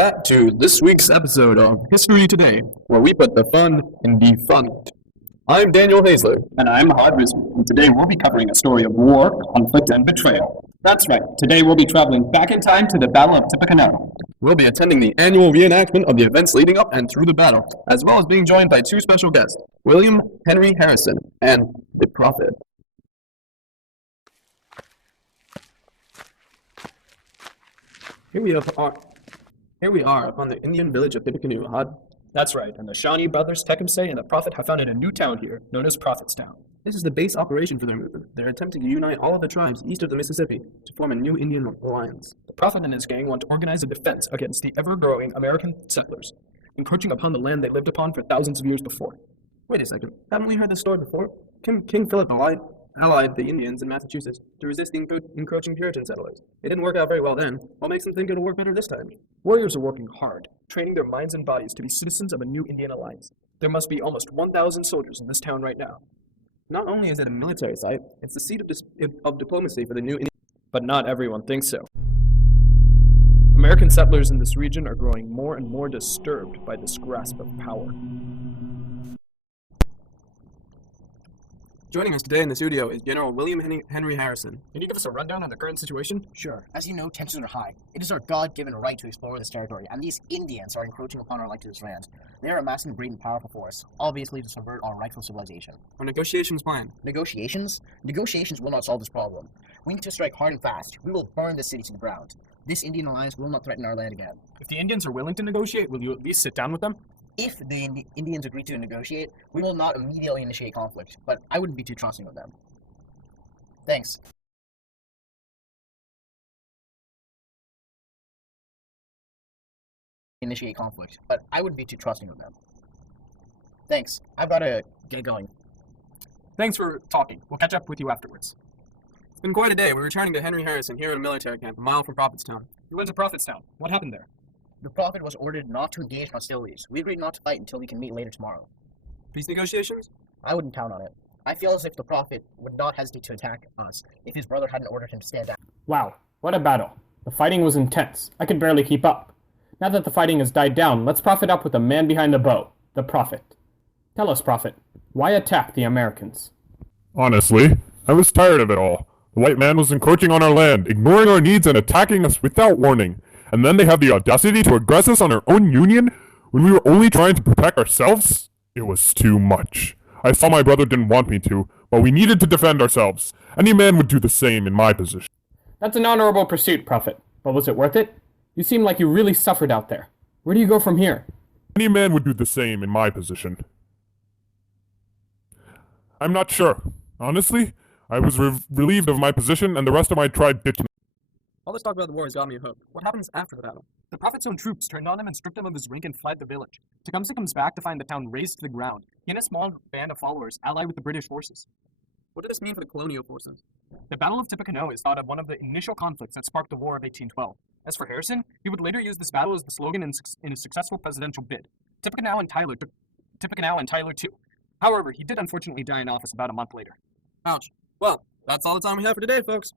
back to this week's episode of History Today, where we put the fun in defunct. I'm Daniel Hazler. And I'm Hod Risman, and today we'll be covering a story of war, conflict, and betrayal. That's right, today we'll be traveling back in time to the Battle of Tippecanoe. We'll be attending the annual reenactment of the events leading up and through the battle, as well as being joined by two special guests, William Henry Harrison and the Prophet. Here we are upon the Indian village of Tippecanoe, Hod. That's right, and the Shawnee brothers Tecumseh and the Prophet have founded a new town here, known as Prophetstown. This is the base operation for their movement. They're attempting to unite all of the tribes east of the Mississippi to form a new Indian alliance. The Prophet and his gang want to organize a defense against the ever-growing American settlers, encroaching upon the land they lived upon for thousands of years before. Wait a second, haven't we heard this story before? King Philip allied the Indians in Massachusetts to resist the encroaching Puritan settlers. It didn't work out very well then. What makes them think it'll work better this time? Warriors are working hard, training their minds and bodies to be citizens of a new Indian alliance. There must be almost 1,000 soldiers in this town right now. Not only is it a military site, it's the seat of diplomacy for the new Indian. But not everyone thinks so. American settlers in this region are growing more and more disturbed by this grasp of power. Joining us today in the studio is General William Henry Harrison. Can you give us a rundown on the current situation? Sure. As you know, tensions are high. It is our God-given right to explore this territory, and these Indians are encroaching upon our right to this land. They are amassing a great and powerful force, obviously to subvert our rightful civilization. Our negotiations plan. Negotiations? Negotiations will not solve this problem. We need to strike hard and fast. We will burn the city to the ground. This Indian alliance will not threaten our land again. If the Indians are willing to negotiate, will you at least sit down with them? If the Indians agree to negotiate, we will not immediately initiate conflict, but I wouldn't be too trusting of them. Thanks. Initiate conflict, but I wouldn't be too trusting of them. Thanks. I've got to get going. Thanks for talking. We'll catch up with you afterwards. It's been quite a day. We're returning to Henry Harrison here at a military camp a mile from Prophetstown. You went to Prophetstown. What happened there? The Prophet was ordered not to engage in hostilities. We agreed not to fight until we can meet later tomorrow. Peace negotiations? I wouldn't count on it. I feel as if the Prophet would not hesitate to attack us if his brother hadn't ordered him to stand down. Wow, what a battle. The fighting was intense. I could barely keep up. Now that the fighting has died down, let's Prophet up with the man behind the bow, the Prophet. Tell us, Prophet, why attack the Americans? Honestly, I was tired of it all. The white man was encroaching on our land, ignoring our needs and attacking us without warning. And then they have the audacity to aggress us on our own union when we were only trying to protect ourselves? It was too much. I saw my brother didn't want me to, but we needed to defend ourselves. Any man would do the same in my position. That's an honorable pursuit, Prophet. But was it worth it? You seem like you really suffered out there. Where do you go from here? Any man would do the same in my position. I'm not sure. Honestly, I was relieved of my position and the rest of my tribe ditched me. All this talk about the war has got me hooked. What happens after the battle? The Prophet's own troops turned on him and stripped him of his rank and fled the village. Tecumseh comes back to find the town razed to the ground. He and a small band of followers allied with the British forces. What did this mean for the colonial forces? The Battle of Tippecanoe is thought of one of the initial conflicts that sparked the War of 1812. As for Harrison, he would later use this battle as the slogan in his successful presidential bid. Tippecanoe and Tyler too. However, he did unfortunately die in office about a month later. Ouch. Well, that's all the time we have for today, folks.